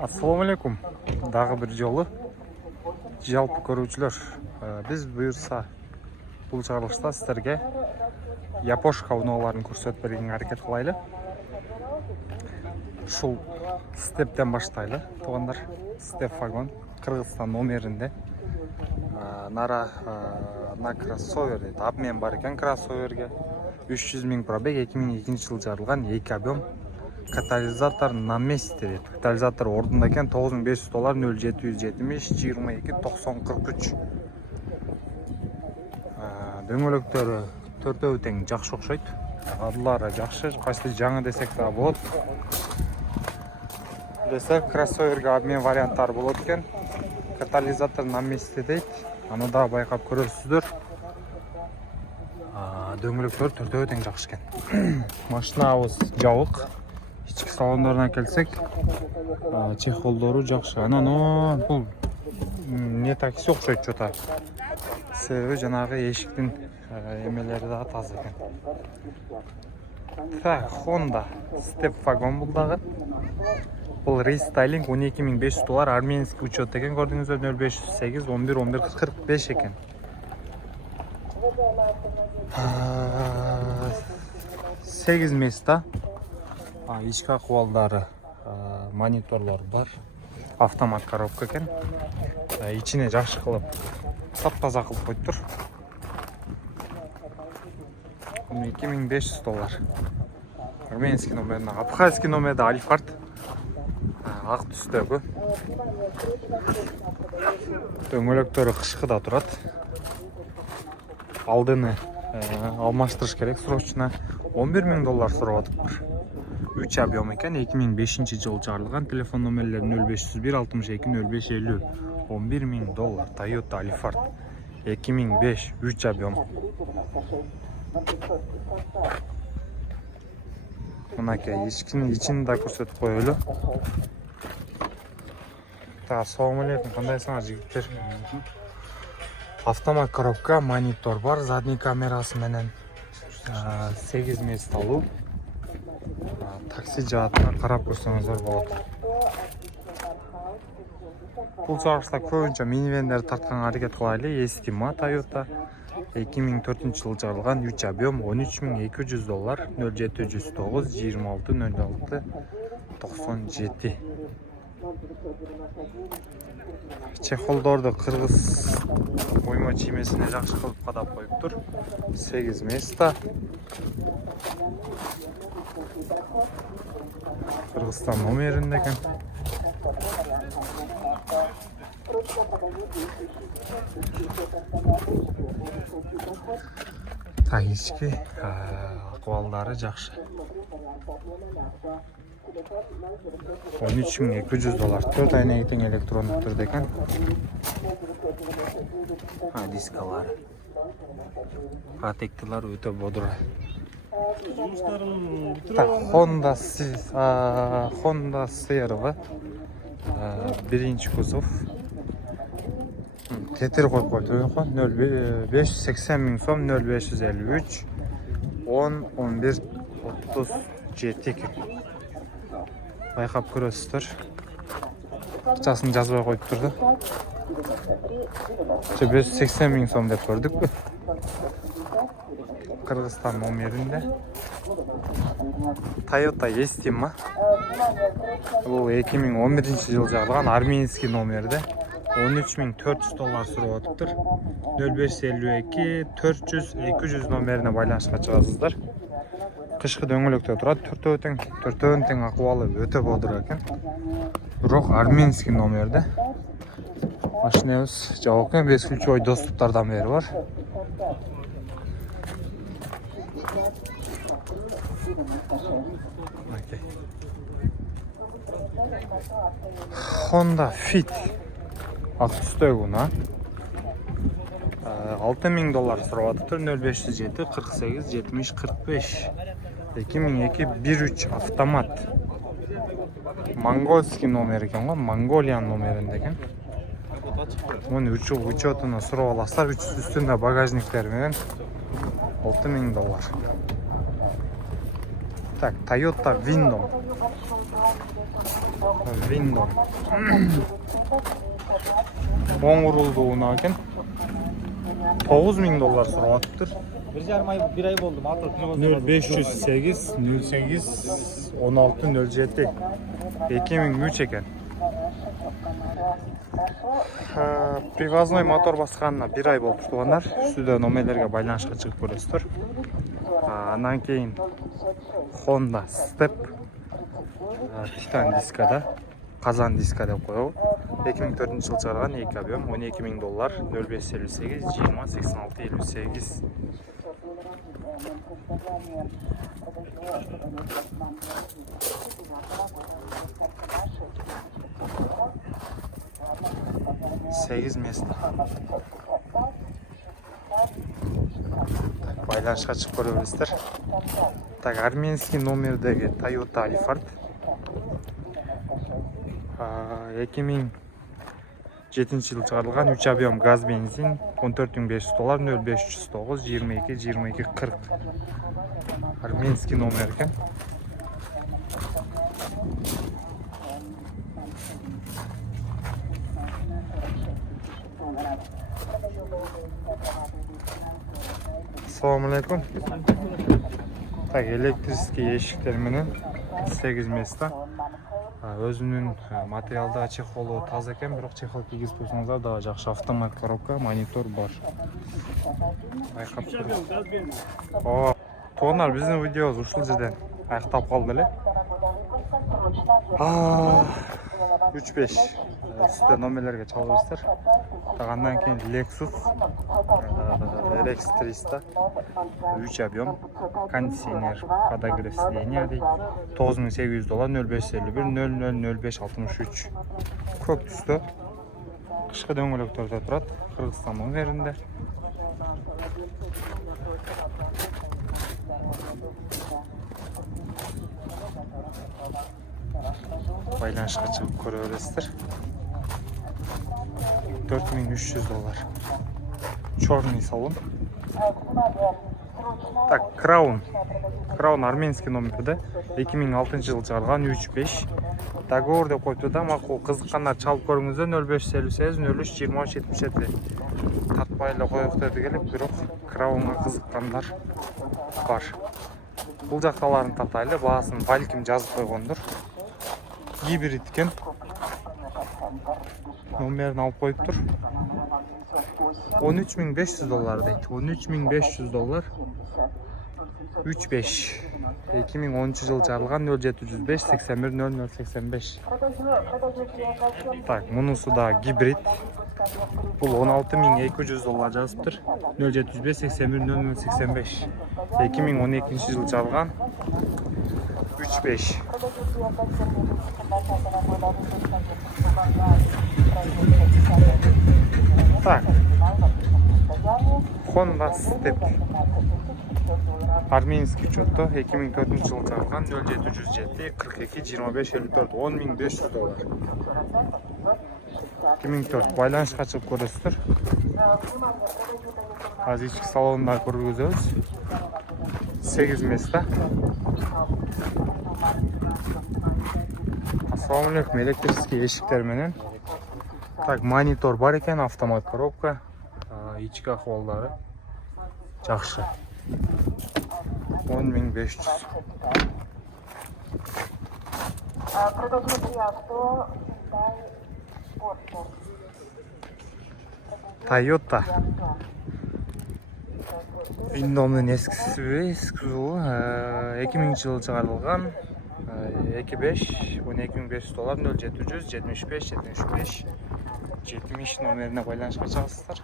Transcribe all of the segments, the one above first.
Assalamu alaikum. Дагы бир жолу жалпы көрүүчүлөр, биз буюрса бул чыгарылышта сиздерге япошка унааларын көрсөтүп бергенге аракет кылайлы. Ушул стептен баштайлы, туугандар. Степ вагон Кыргызстан номеринде. На кроссовер дейт. Обмен бар экен кроссоверге. 300 000 пробег, 2002 жылы жарылган, 2 объем. Катализатор на месте дейт. Катализатор ордунда экен, $9500, 0770 22 90 43. Дөңгөлөктөрү төртөө тең жакшы окшойт. Адлары жакшы, кайсы жаңы десек да болот. Десек кроссоверге обмен варианттары болот экен. Катализатор на месте дейт. Аны да байкап көрөсүздөр. Дөңгөлөктөр төртөө тең жакшы экен. Машинабыз жабык. Ички салондоруна келсек, чехолдору жакшы. Анан бул не такси окшойт жото. Себеби жанагы эшиктин эмелери да таза экен. Так, Honda Step вагон бул дагы. Бул рестайлинг $12500, арменский учет экен, көрдүңүздөр 0508 11 11 45 экен. 8 места. Ички акыбалдары, мониторлор бар. Автомат коробка экен. Ичине жакшы кылып, тап-таза кылып коюптур. $2500. Арменский номерде, абхазский номерде Альфард. Ак түстөгү. Дөңгөлөктөрү кышкыда турат. Алдыны алмаштырыш керек срочно. $11,000 сурап атыптыр. 3 объем экен, 2005 жылы жарылган. Телефон номерлери 0501 62 05 50. $11,000. Toyota Alphard 2005, 3 объем. Мынакей ичини да көрсөтүп коелу. Ассаламу алейкум, кандайсыңар жигиттер? Автомат коробка, монитор бар, задний камерасы менен. 8 месталуу. Такси жаатына карап көрсөңүздөр болот. Бул чыгарышта көбүнчө минивендер тартканга аракет кылайлы. Estima Toyota 2004 жылы жарылган, 3 объем, $13,200, 0709 26 06 97. Чехолдорду кыргыз оймо чиймесине жакшы кылып кадап коюптур. 8 места. Кыргызстан номеринде экен. Ички акыбалдары жакшы. $13,200. 4 айнеге тең электрондук түрдө экен. Дискалар. Протекторлор өтө бодур. Honda CR-га биринчи кузов. Тетер коюп койду. 580 000 сом, 0553 10 11 37. Байкап көрөсүздөр. Акчасын жазбай коюптур да. 580 000 сом деп көрдүкпү. Кыргызстан номеринде. Toyota Estima. Бул 2011 жылы жарылган, арменский номерде. $13,400 сурап атыптыр. 0552 400 200 номерине байланышка чыгасыздар. Кышкы дөңгөлөктө турат, төртөө тең акыбалы өтө бодур экен. Бирок арменский номерде. Машинабыз жабык экен, бесключой доступтардан бери бар. Honda Fit ак түстөгү унаа. $6,000 сурап атыптыр. 0507 48 70 45. 2002 1.3 автомат. Монгольский номер экен го, Mongolian номеринде экен. Муну учетуна сурап аласыздар. Үстүндө багажниктер менен $6,000. Так, Toyota Windom. Windom. Оң урулдууна экен. $9.000 сурап атыптыр. 1,5 ай болды. Мотор 0508 08 16 07 2003 екен. Привозной мотор басқанына 1 ай болды туғандар. Үстіде номерлерге байланышқа шығып көресіздер. Анан кейін Honda Step Titan дискада, қазан диска деп қойып, 2004 жыл шығарған 2 объем, $12.000, 0558 20 86 58. Сегіз место. Байланышқа шығып көресіздер. Так, арменский номердегі Toyota Alphard. 2007 жыл шығарылған 3 объем газ бензин, $14.500, 0509 22 22 40. Арменский номер екен. Ассалаумалейкум. Так, электрический эшиктер менен 8 место. Өзүнүн материалда чехолу таза экен, бирок чехол кийгизип койсоңуздар дагы жакшы. Автомат коробка, монитор бар. Байкап көрүңүз. Туугандар, биздин видеобуз ушул жерден аяктап калды эле. 3-5 үстү номерлерге чалып берсиздер. Андан кийин Lexus RX 300 3 объем, кондиционер, подогрев сиденья дейт. $9.800, 0551 000563. Көк түстө. Кышкы дөңгөлөктөрдө турат. Кыргызстандын жеринде. Байланышқа шығып көре бересіздер. $4.300. Черный салон. Так, Crown арменский номерде 2006 жыл шығарған 3-5. Договор деп қойыпты да, мақұл қызыққандар чалып көріңіздер. 0558 03 23 77. Татпай эле коюп деди келип, бирок Crownга қызыққандар бар. Бул жакталарын татайлы, баасын балким жазып койгондур. Гибрид екен. Номерін алып қойыптыр. $13.500 дейді. $13.500. 3-5. 2010 жыл жарылған 0705 81 0085. Так, мұнысы да гибрид. Бұл $16.200 жазыптыр. 0705 81 0085. 2012 жыл жарылған 3-5. Так, Honda Step арменский учетто 2004 жыл жарылған 0707 42 25 54 $10.500. 2004 байланышқа шығып көресіздер. Азыр ички салонда көргөзөбүз. 8 место. Ассалаумалейкум, электрический эшиктер менен. Так, монитор бар екен, автомат коробка, ички ахуалдары жакшы. 10.500. Toyota Window'nун эскиси 2000 жыл чыгарылган 2.5 $12.500 0700 75 75 70 номерине байланышка чыгасыздар.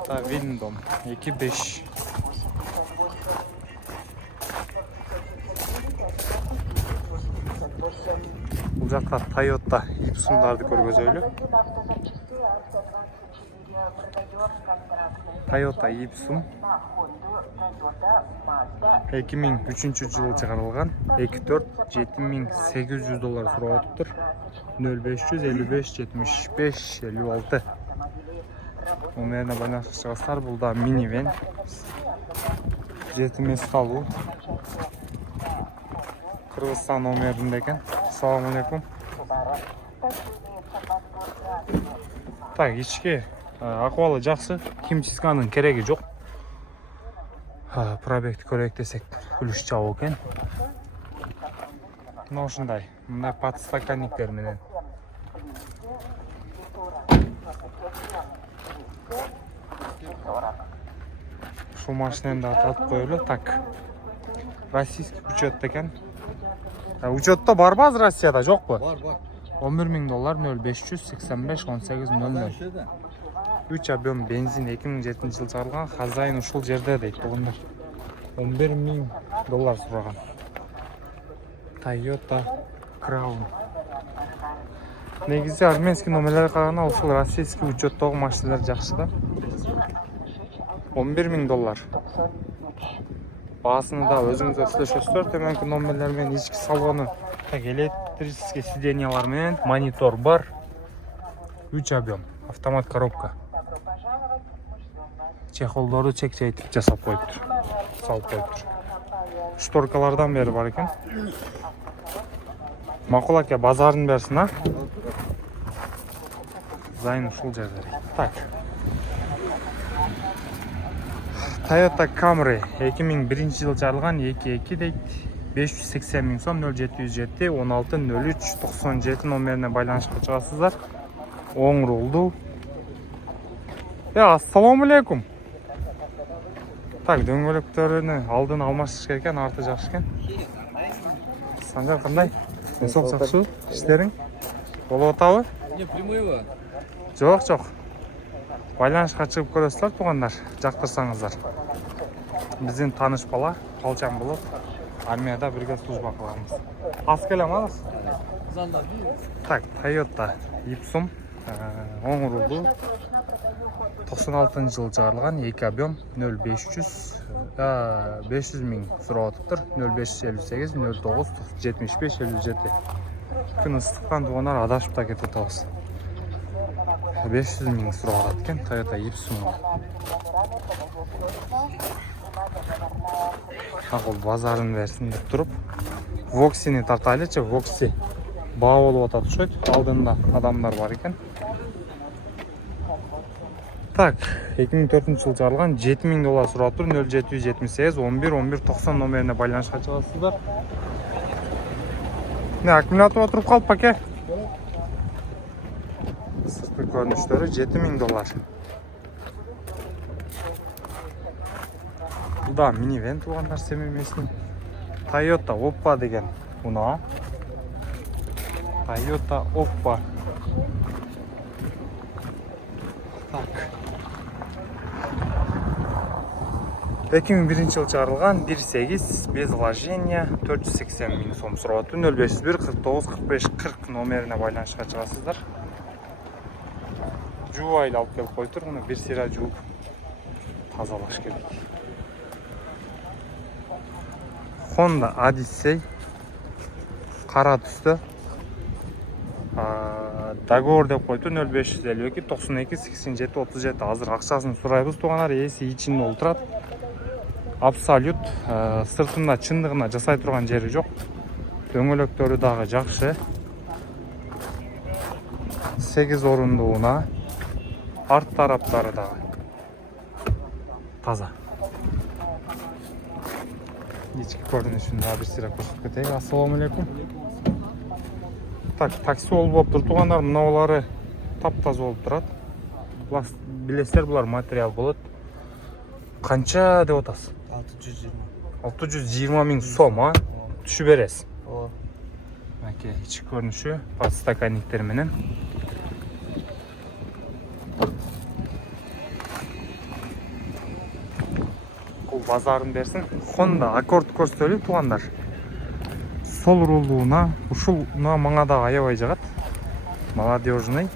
Это Windom 2.5. Бул жакта Toyota Ipsum'дарды көргөзөлү. Toyota Ipsum 2003 жылы чыгарылган 2.4 $7800 сурап атыптыр. 0500 55 75 56. Номерине байланышка чыгасыздар. Бул да минивэн. жетимес калуу. Кыргызстан номеринде экен. Ассаламу алейкум. Так, ички акыбалы жакшы. Химчистканын кереги жок. Пробегти көрөйүк десек, үлүш жабуу экен. Мына ушундай. Мындай подстаканниктер менен. Шу машинени да татып коелу. Так. Российский учет экен. Учетто барбы азыр Россияда, жокпу? Бар. $11.000 0585 1800. 3 объем бензин 2007 жыл чыгарылган. Хозяин ушул жерде дейт тугундар. $11.000 сураган. Toyota Crown. Негизи арменский номерлерге караганда ушул российский учеттогу машиналар жакшы да. $11.000. Баасыны да өзүңүздөр сүйлөшөсүздөр. Төмөнкү номерлер менен ички салону. Так, электрический сиденьялар менен, монитор бар. 3 объем, автомат коробка. Чехолдорду чек-чейтип жасап коюптур. Салып коюптур. Шторкалардан бери бар экен. Макул аке, базарын берсин, а? Зайын ушул жерде. Так. Toyota Camry 2001 жыл чыгарылган 2.2 дейт. 580 миң сом 0707 16 03 97 номерине байланышка чыгасыздар. Оң рулду. Ассаламу алейкум. Так, дөңгөлөктөрүнү алдын алмаштырыш керек экен, арты жакшы экен. Санжар кандай? Сок жакшы, иштериң болуп атабы? Не, прямойго. Жок. Байланышка чыгып көрөсүздөр туугандар, жактырсаңыздар. Биздин тааныш бала, калчан болот. Армияда бирге служба кылабыз. Аз келем алыс. Так, Toyota Ipsum, оң рулду. 96 жыл чыгарылган, 2 объем 500 миң сурап атыптыр. 0558 09 75 57. Күн ыстыктан туугандар адашып да кетип атабыз. 500 миң сурап атат экен Toyota Ipsum. Акыл базарын берсин деп туруп, Voxy'ni тартайлычы, Voxy баа болуп атат ошойт. Алдында адамдар бар экен. Так, 2004 жыл чыгарылган $7000 сурап тур. 0778 11 11 90 номерине байланышка чыгасыздар. Аккумулятор отуруп калып паке. Сырткы көрүнүштөрү $7000. Буда минивен туугандар семеймесин. Toyota Oppa деген мына. Toyota Oppa. Так. 2001 жыл чыгарылган 1.8 без вложения 480 миң сом сурап атты. 0501 49 45 40 номерине байланышка чыгасыздар. Жуайла алып келип койтур, муну бир сыйра жууп тазалаш керек. Honda Odyssey кара түстө. Договор деп койту 0552 92 87 37. Азыр акчасын сурайбыз туугандар, эси ичинде олтурат. Абсолют сыртында чындыгына жасай турган жери жок. Дөңгөлөктөрү дагы жакшы. 8 орундууна. Арт тараптары дагы таза. Ички көрүнүшүн дагы бир сыйра көрсөтүп кетейик. Ассаламу алейкум. Так, такси болуп туугандар, мыналары таптаза болуп турат. Билесиздер, булар материал болот. Канча деп атасыз? 620 миң сом, а? Түшүп бересиз. Аке, ички көрүнүшү, подстаканниктер менен. Базарын берсин. Honda Accord көрсөтөлү туугандар. Сол рулдууна, ушулна мага да аябай жагат. Молодежный.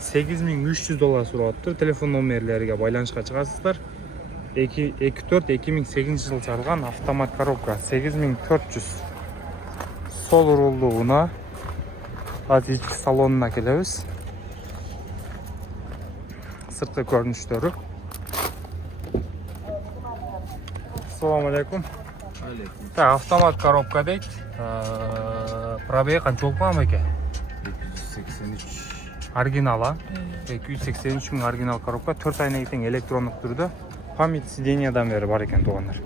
$8300 сурап атты. Телефон номерлерге байланышка чыгасыздар. 24-2008 жыл чыгарылган автомат коробка 8400. Сол рулдууна. Азыр ички салонуна келебиз. Сырткы көрүнүштөрү. Assalamu alaikum. Так, автомат коробка дейт. Пробег қанша болып қалған екен? 283. Оригинал, а? 283 мың оригинал коробка. 4 айына кетен электрондық түрді. Память сидениядан бері бар екен туғандар.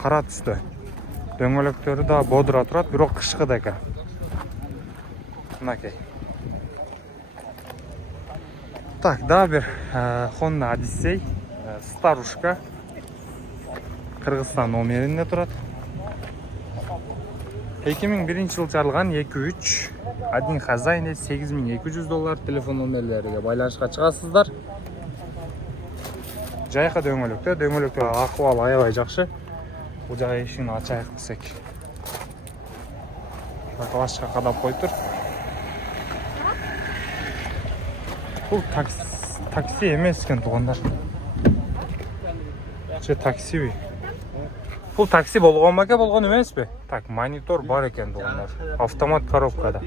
Қара түсті. Дөңгөлөктөрү да бодыра турат, бирок кышкыда экен. Мынакей. Так, да бир Honda Odyssey, старушка. Кыргызстан номеринде турат. 2001-жылы жарылган 2.3. Один хозяин $8200. Телефон номерлерге байланышка чыгасыздар. Жайка дөңгөлөктө акыбал аябай жакшы. Бул жагы эшигин ачайык десек. Класска кадап койтур. Бул такси эмес экен туугандар. Же таксиби? Бул такси болгон беке, болгон эмеспи? Так, монитор бар экен туугандар. Автомат коробкада.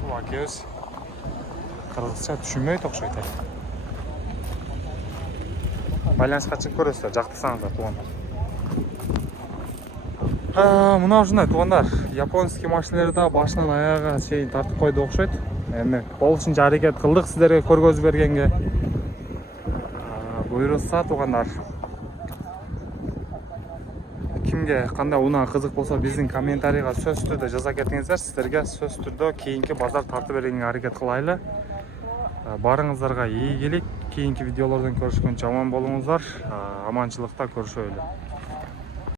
Бул акебиз кыргызча түшүнбөйт окшойт. Байланышка чыгып көрөсүздөр, жактырсаңыздар туугандар. Мына ушундай туугандар, японский машиналарда башынан аяга чейин тартып койду окшойт. Эми болушунча аракет кылдык сиздерге көргөзүп бергенге. Буйрса туугандар. Кимге кандай унаа кызык болсо биздин комментарийга сөз түрдө жаза кетиңиздер. Сиздерге сөз түрдө кийинки базар тартып бергенге аракет кылайлы. Барыңыздарга ийгилик. Кийинки видеолордон көрүшкөнчө аман болуңуздар. Аманчылыкта көрүшөлү.